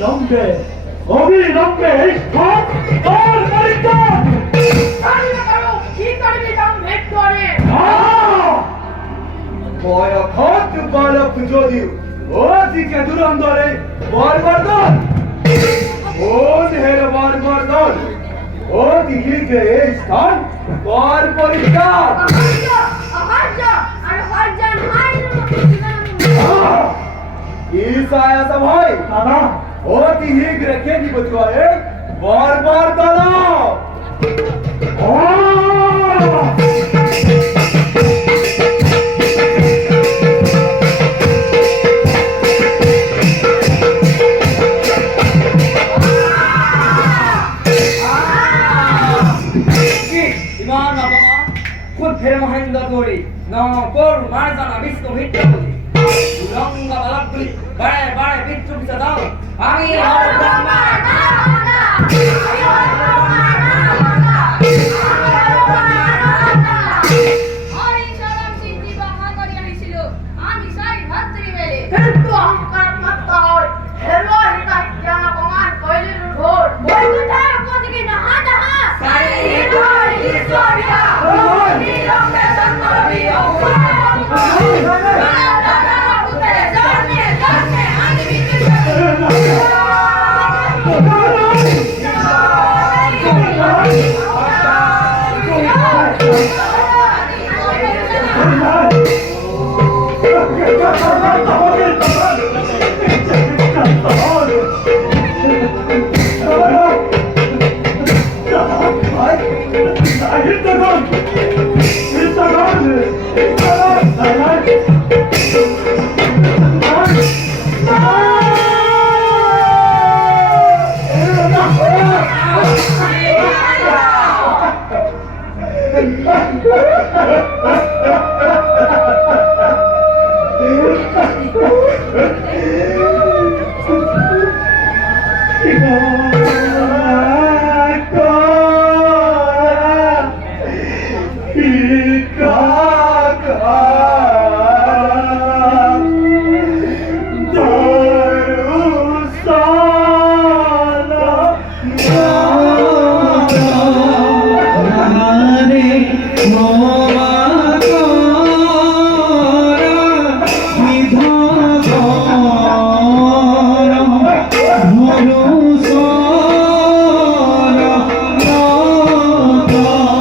অবিলম্বে এই সব তোর পরিত্যাগ কি করবি দাম ভেট করে বয়খত বালক যদিও ওদিকে দুরন্দরে বরবর্দন কোন হের বরবর্দন ওদিকে এই স্থান তোর পরিত্যাগ ईसाया सब भाई दादा होती ही रखे नहीं बचवाए बार दादा इमान बाबा खुद फिर महेंद्र गोरी ना कोर मार जाना विश्व हिट बोली রঙ্গা বালাপুরি বাড়ে বাড়ে বিচ্ছু বিছা দাও আমি আর ব্রহ্মা